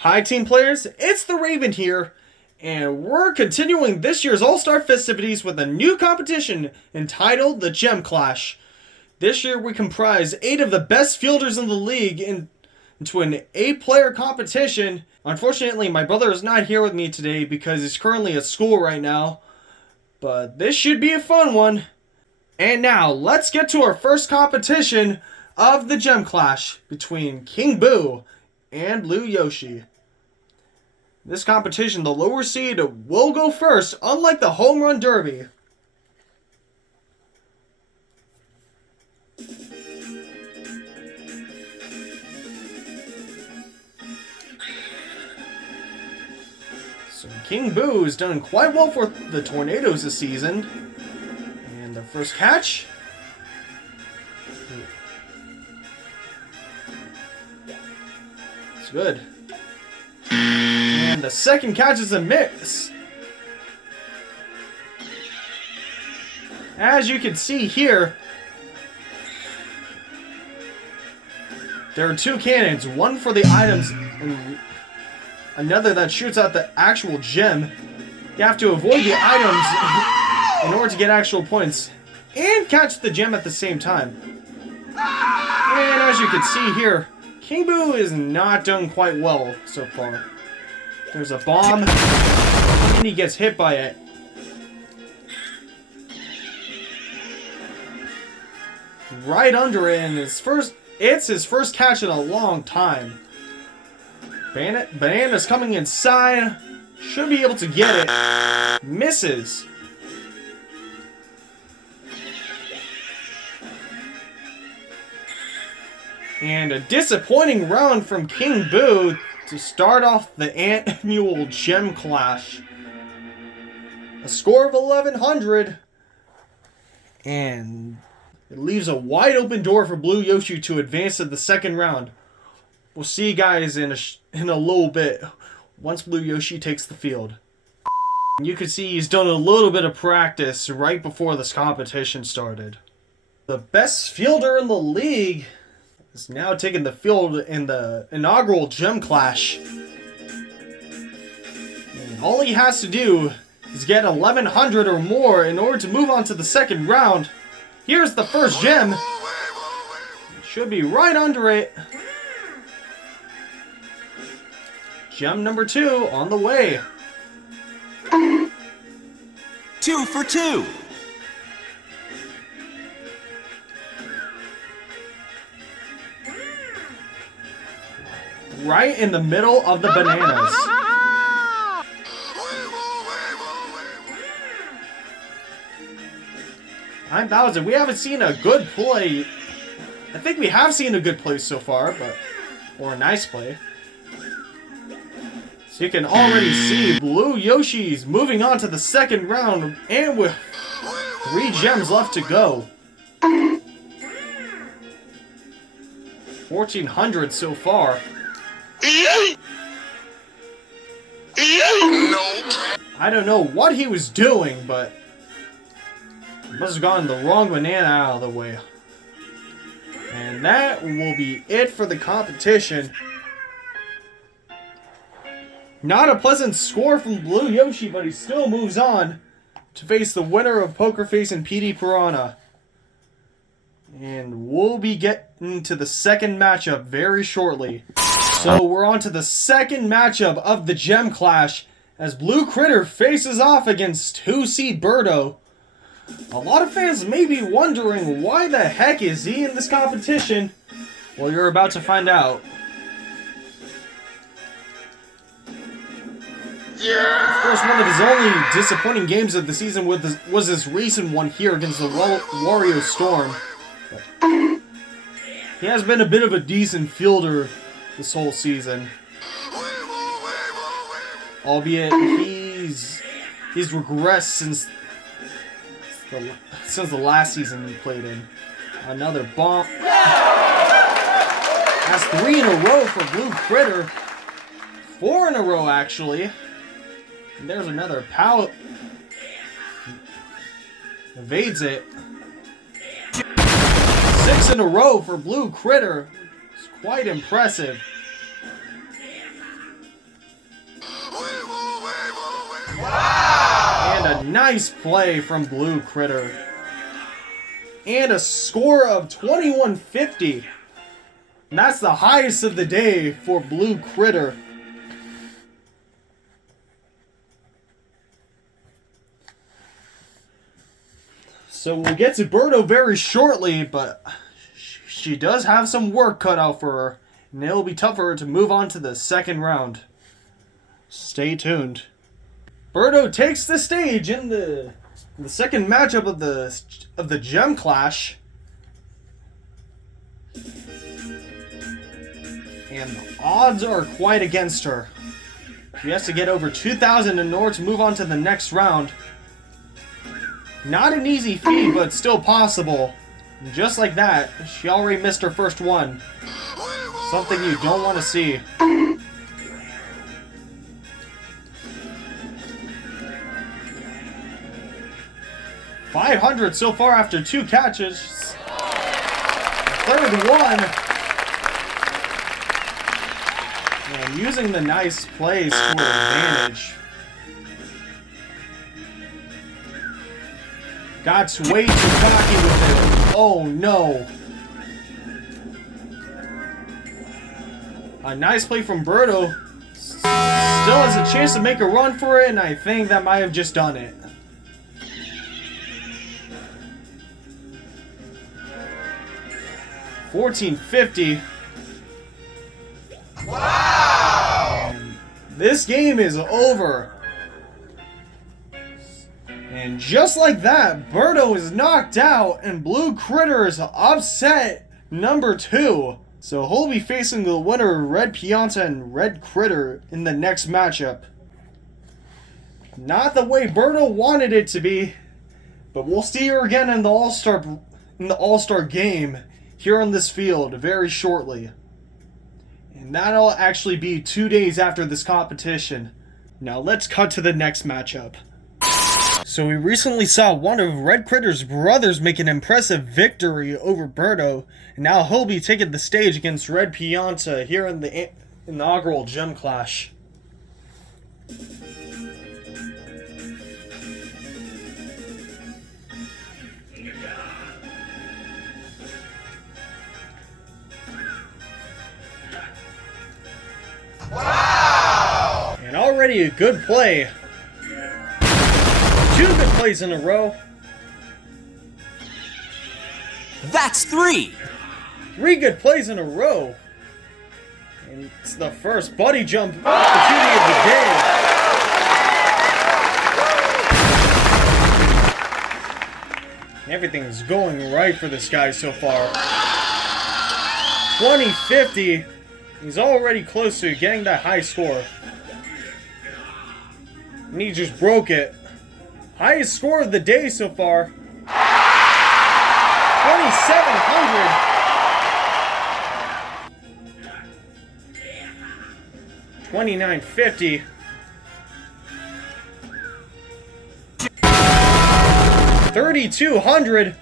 Hi team players, it's the Raven here, and we're continuing this year's All-Star festivities with a new competition entitled the Gem Clash. This year we comprise 8 of the best fielders in the league into an 8-player competition. Unfortunately, my brother is not here with me today because he's currently at school right now, but this should be a fun one. And now, let's get to our first competition of the Gem Clash between King Boo and Blue Yoshi. This competition, the lower seed will go first, unlike the Home Run Derby. So King Boo has done quite well for the Tornadoes this season. And the first catch. It's good. And the second catch is a miss. As you can see here, there are 2 cannons, one for the items and another that shoots out the actual gem. You have to avoid the items in order to get actual points and catch the gem at the same time. And as you can see here, King Boo is not done quite well so far. There's a bomb, and he gets hit by it. Right under it, and it's his first catch in a long time. Banana's coming inside, should be able to get it. Misses. And a disappointing round from King Boo to start off the annual Gem Clash. A score of 1100. And it leaves a wide open door for Blue Yoshi to advance to the second round. We'll see you guys in a little bit once Blue Yoshi takes the field. You can see he's done a little bit of practice right before this competition started. The best fielder in the league is now taking the field in the inaugural Gem Clash. And all he has to do is get 1100 or more in order to move on to the second round. Here's the first gem. It should be right under it. Gem number 2 on the way. 2 for 2. Right in the middle of the bananas. $9,000. We haven't seen a good play. I think we have seen a good play so far, or a nice play. So you can already see Blue Yoshi's moving on to the second round, and with 3 gems left to go. 1400 so far. I don't know what he was doing, but he must have gotten the wrong banana out of the way. And that will be it for the competition. Not a pleasant score from Blue Yoshi, but he still moves on to face the winner of Poker Face and PD Piranha. And we'll be getting to the second matchup very shortly. So we're on to the second matchup of the Gem Clash as Blue Critter faces off against 2-seed Birdo. A lot of fans may be wondering why the heck is he in this competition? Well, you're about to find out. Of course, one of his only disappointing games of the season was his recent one here against the Wario Storm. But he has been a bit of a decent fielder this whole season. Albeit he's regressed since the last season he played in. Another bomb. That's 3 in a row for Blue Critter. 4 in a row actually. And there's another power. Evades it. 6 in a row for Blue Critter. It's quite impressive. Nice play from Blue Critter. And a score of 2150. And that's the highest of the day for Blue Critter. So we'll get to Birdo very shortly, but she does have some work cut out for her. And it'll be tougher to move on to the second round. Stay tuned. Birdo takes the stage in the second matchup of the Gem Clash. And the odds are quite against her. She has to get over 2,000 in order to move on to the next round. Not an easy feat, but still possible. And just like that, she already missed her first one. Something you don't want to see. $500 so far after 2 catches. Third one. And using the nice plays to her advantage. Got way too cocky with it. Oh no. A nice play from Birdo. Still has a chance to make a run for it, and I think that might have just done it. $14.50. Wow! And this game is over. And just like that, Birdo is knocked out, and Blue Critter is upset number 2. So he'll be facing the winner, Red Pianta and Red Critter, in the next matchup. Not the way Birdo wanted it to be, but we'll see her again in the All-Star game here on this field very shortly. And that'll actually be 2 days after this competition. Now let's cut to the next matchup. So we recently saw one of Red Critter's brothers make an impressive victory over Birdo, and now he'll be taking the stage against Red Pianta here in the inaugural Gem Clash. Wow! And already a good play. 2 good plays in a row. That's 3. 3 good plays in a row. And it's the first buddy jump opportunity of the day. Everything's going right for this guy so far. 20-50. He's already close to getting that high score. And he just broke it. Highest score of the day so far. 2,700. 29.50. 3,200.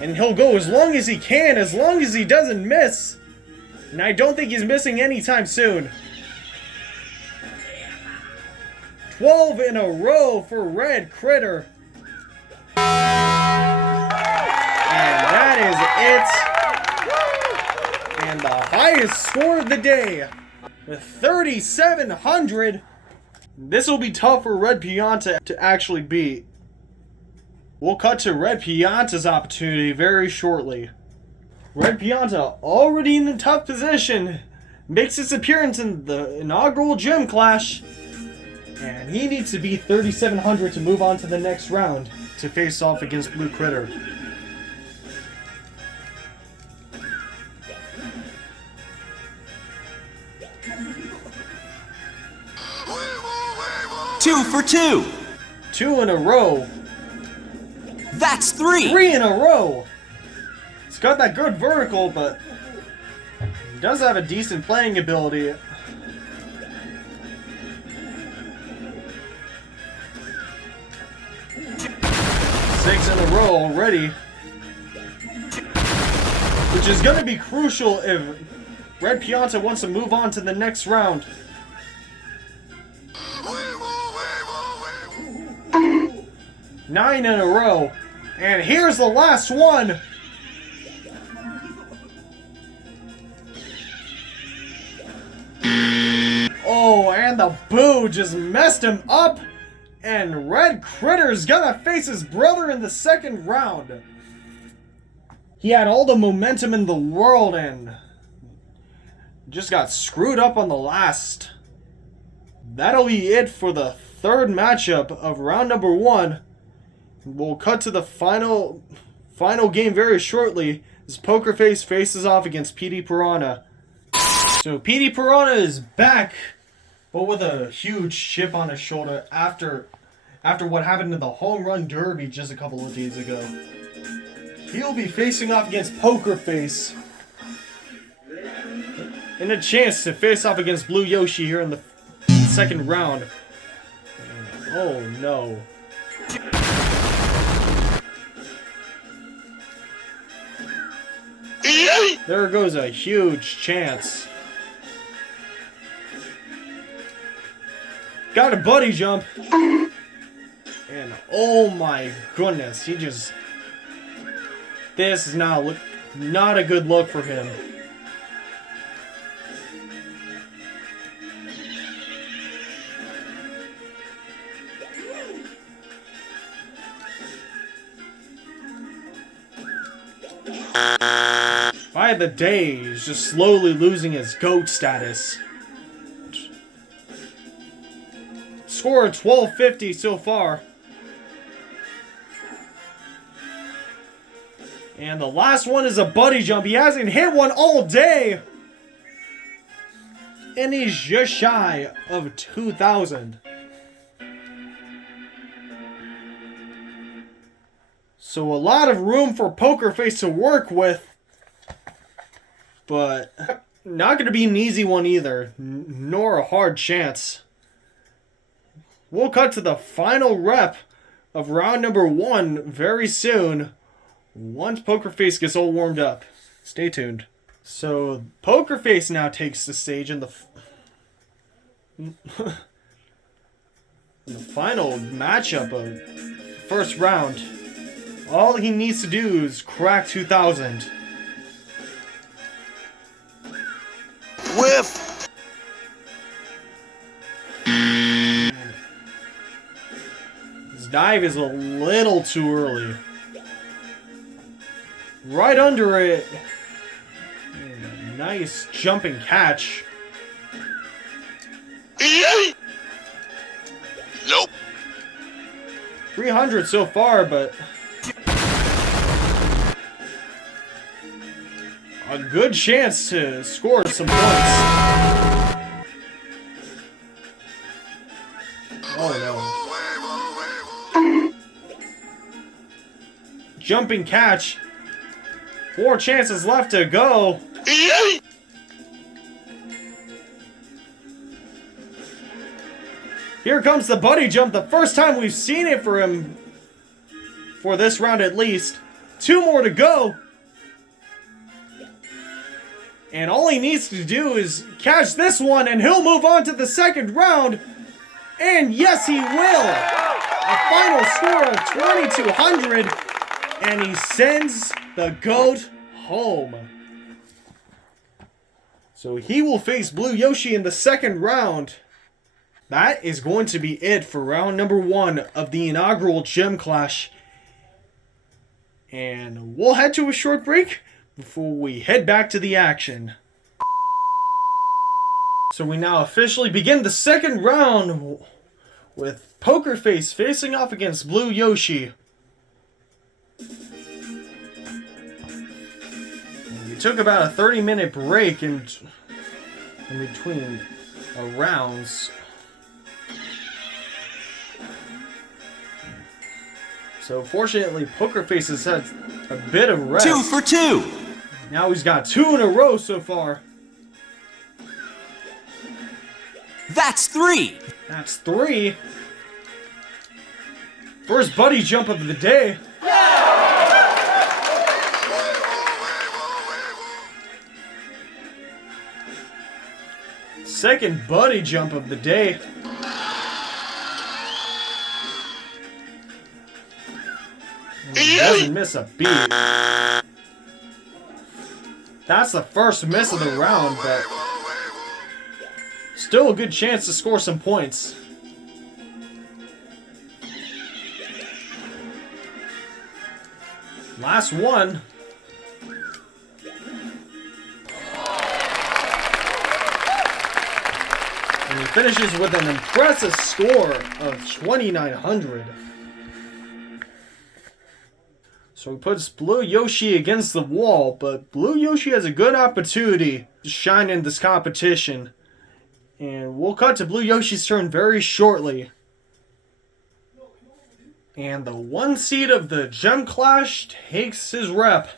And he'll go as long as he can, as long as he doesn't miss. And I don't think he's missing anytime soon. 12 in a row for Red Critter. And that is it. And the highest score of the day with 3,700. This will be tough for Red Pianta to actually beat. We'll cut to Red Pianta's opportunity very shortly. Red Pianta, already in a tough position, makes his appearance in the inaugural Gem Clash. And he needs to beat 3,700 to move on to the next round to face off against Blue Critter. Two for 2. 2 in a row. That's 3. 3 in a row. He's got that good vertical, but he does have a decent playing ability. 6 in a row already. Which is going to be crucial if Red Pianta wants to move on to the next round. 9 in a row. And here's the last one. Oh, and the boo just messed him up. And Red Critter's gonna face his brother in the second round. He had all the momentum in the world and just got screwed up on the last. That'll be it for the third matchup of round number 1. We'll cut to the final game very shortly as Poker Face faces off against PD Piranha. So PD Piranha is back, but with a huge chip on his shoulder after what happened in the home run derby just a couple of days ago. He'll be facing off against Poker Face and a chance to face off against Blue Yoshi here in the second round. Oh no. There goes a huge chance. Got a buddy jump. And oh my goodness, this is not a good look for him. By the day, he's just slowly losing his GOAT status. Score of 1250 so far. And the last one is a buddy jump. He hasn't hit one all day. And he's just shy of 2,000. So a lot of room for Poker Face to work with. But not going to be an easy one either. Nor a hard chance. We'll cut to the final rep of round number 1 very soon. Once Poker Face gets all warmed up. Stay tuned. So, Poker Face now takes the stage in the final matchup of first round. All he needs to do is crack 2,000. Whiff! His dive is a little too early. Right under it. And a nice jumping catch. Nope. 300 so far, but a good chance to score some points. Oh no. Jumping catch. 4 chances left to go. Here comes the buddy jump. The first time we've seen it for him. For this round at least. 2 more to go. And all he needs to do is catch this one and he'll move on to the second round. And yes, he will. A final score of 2,200. And he sends the GOAT home. So he will face Blue Yoshi in the second round. That is going to be it for round number 1 of the inaugural Gym Clash. And we'll head to a short break before we head back to the action. So we now officially begin the second round with Poker Face facing off against Blue Yoshi. We took about a 30-minute break in between rounds. So fortunately, Poker Face has had a bit of rest. 2 for 2. Now he's got 2 in a row so far. That's 3. That's 3. First buddy jump of the day. Second buddy jump of the day. And he doesn't miss a beat. That's the first miss of the round, but still a good chance to score some points. Last one. And he finishes with an impressive score of 2,900. So he puts Blue Yoshi against the wall, but Blue Yoshi has a good opportunity to shine in this competition. And we'll cut to Blue Yoshi's turn very shortly. And the one seed of the Gem Clash takes his rep.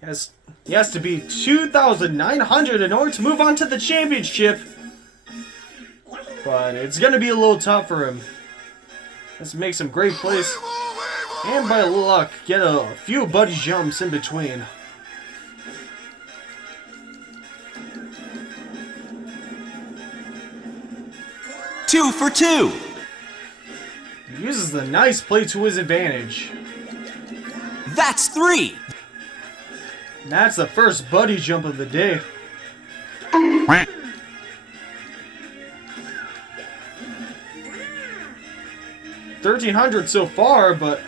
He has to be 2,900 in order to move on to the championship. But it's going to be a little tough for him. Let's make some great plays. And by luck, get a few buddy jumps in between. Two for two. He uses the nice play to his advantage. That's three. That's the first buddy jump of the day. 1,300 so far, but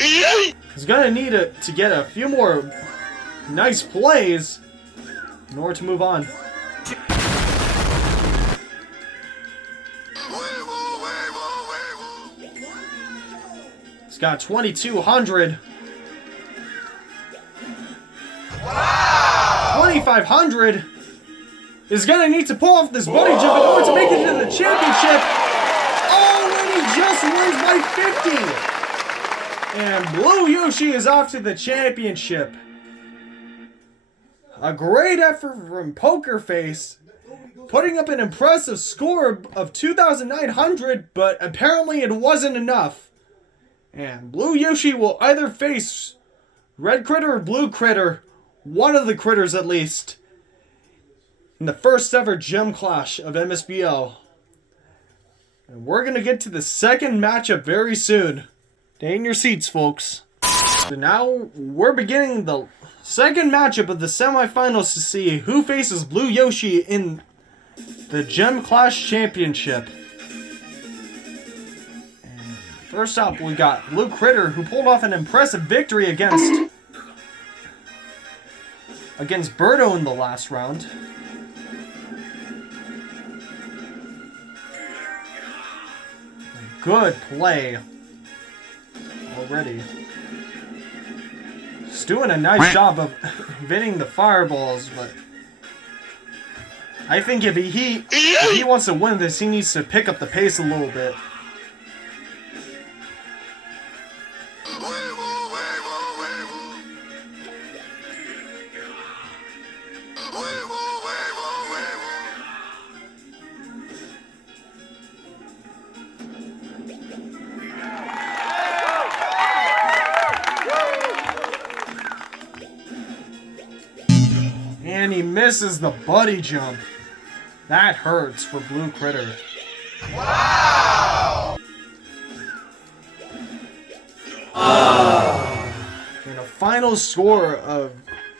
he's gonna need to get a few more nice plays in order to move on. He's got 2,200. Wow! 2,500 is gonna need to pull off this buddy jump in order to make it to the championship. Just wins by 50! And Blue Yoshi is off to the championship. A great effort from Poker Face, putting up an impressive score of 2,900, but apparently it wasn't enough. And Blue Yoshi will either face Red Critter or Blue Critter, one of the critters at least, in the first ever Gem Clash of MSBL. And we're going to get to the second matchup very soon. Stay in your seats, folks. So now we're beginning the second matchup of the semifinals to see who faces Blue Yoshi in the Gem Clash Championship. And first up, we got Blue Critter, who pulled off an impressive victory against Birdo in the last round. Good play already. He's doing a nice job of hitting the fireballs, but I think if he wants to win this, he needs to pick up the pace a little bit. And he misses the buddy jump. That hurts for Blue Critter. Wow! And a final score of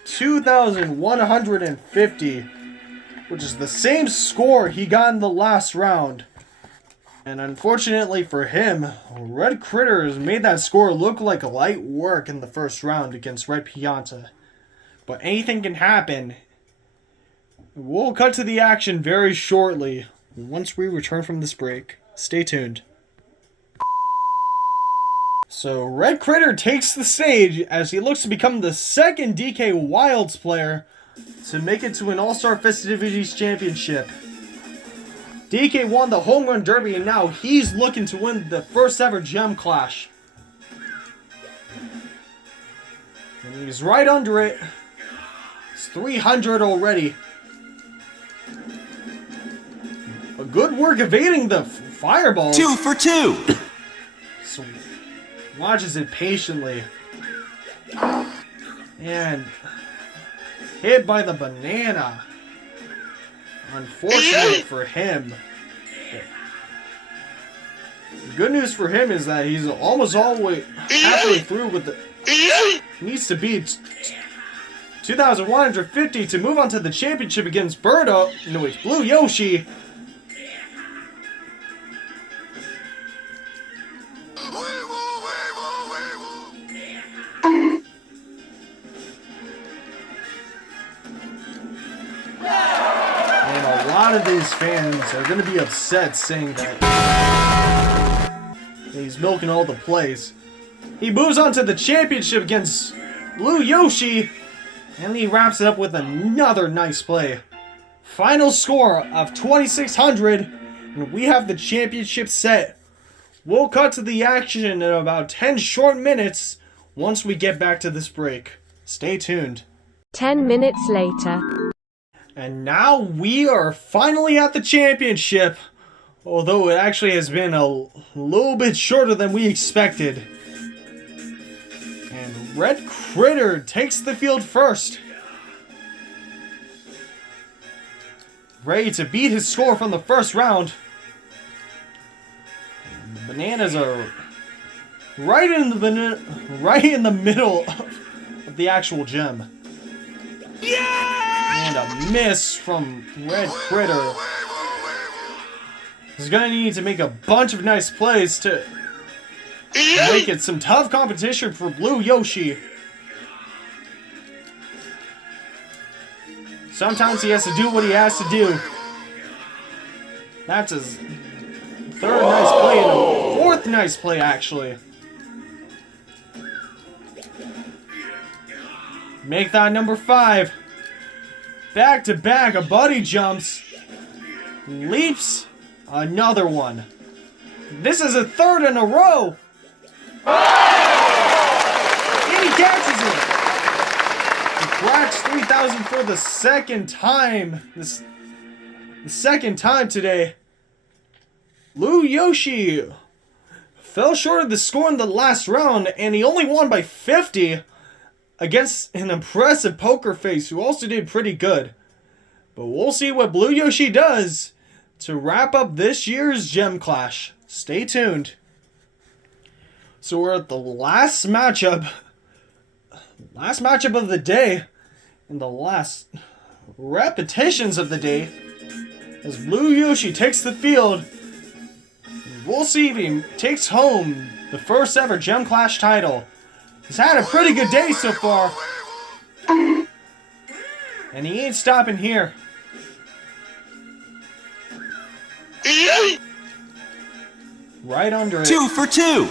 2,150, which is the same score he got in the last round. And unfortunately for him, Red Critters made that score look like light work in the first round against Red Pianta. But anything can happen. We'll cut to the action very shortly once we return from this break. Stay tuned. So Red Critter takes the stage as he looks to become the second DK Wilds player to make it to an All-Star Festivities Championship. DK won the Home Run Derby and now he's looking to win the first ever Gem Clash. And he's right under it. It's 300 already. A good work evading the fireballs. 2 for 2. So watches it patiently. And hit by the banana. Unfortunate for him. The good news for him is that he's almost all the way halfway through with the... Needs to beat 2,150 to move on to the championship against Birdo. No, wait, Blue Yoshi. And a lot of these fans are going to be upset saying that he's milking all the plays. He moves on to the championship against Blue Yoshi, and he wraps it up with another nice play. Final score of 2,600, and we have the championship set. We'll cut to the action in about 10 short minutes once we get back to this break. Stay tuned. 10 minutes later. And now we are finally at the championship, although it actually has been a little bit shorter than we expected. And Red Critter takes the field first. Ready to beat his score from the first round. Bananas are right in the middle of the actual gem. And a miss from Red Critter. He's gonna need to make a bunch of nice plays to make it some tough competition for Blue Yoshi. Sometimes he has to do what he has to do. That's his third nice play and a fourth nice play, actually. Make that number 5. Back to back of buddy jumps. Leaps. Another one. This is a third in a row. And he catches it. He cracks 3,000 for the second time. The second time today. Blue Yoshi fell short of the score in the last round, and he only won by 50 against an impressive Poker Face, who also did pretty good. But we'll see what Blue Yoshi does to wrap up this year's Gem Clash. Stay tuned. So we're at the last matchup of the day, and the last repetitions of the day, as Blue Yoshi takes the field. We'll see if he takes home the first ever Gem Clash title. He's had a pretty good day so far, and he ain't stopping here. Right under it. 2 for 2.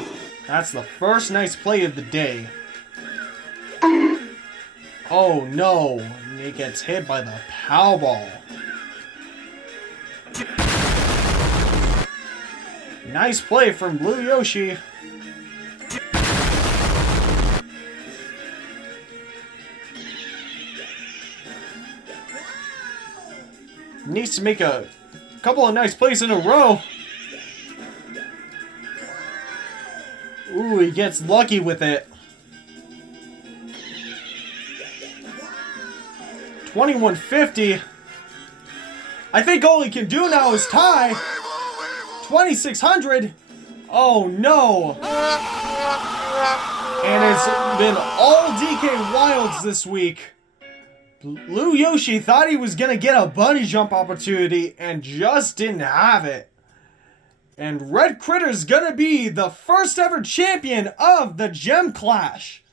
That's the first nice play of the day. Oh no, he gets hit by the Powerball. Nice play from Blue Yoshi. Needs to make a couple of nice plays in a row. Ooh, he gets lucky with it. 2,150. I think all he can do now is tie. 2,600. Oh no. And it's been all DK Wilds this week. Blue Yoshi thought he was gonna get a bunny jump opportunity and just didn't have it. And Red Critter's gonna be the first ever champion of the Gem Clash.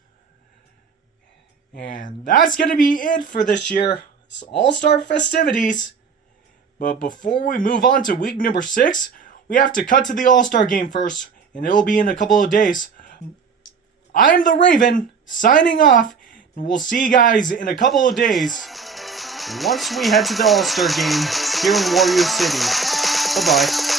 And that's gonna be it for this year's All-Star festivities. But before we move on to week number 6, we have to cut to the All-Star game first, and it'll be in a couple of days. I'm the Raven, signing off, and we'll see you guys in a couple of days once we head to the All-Star game here in Warrior City. Bye-bye.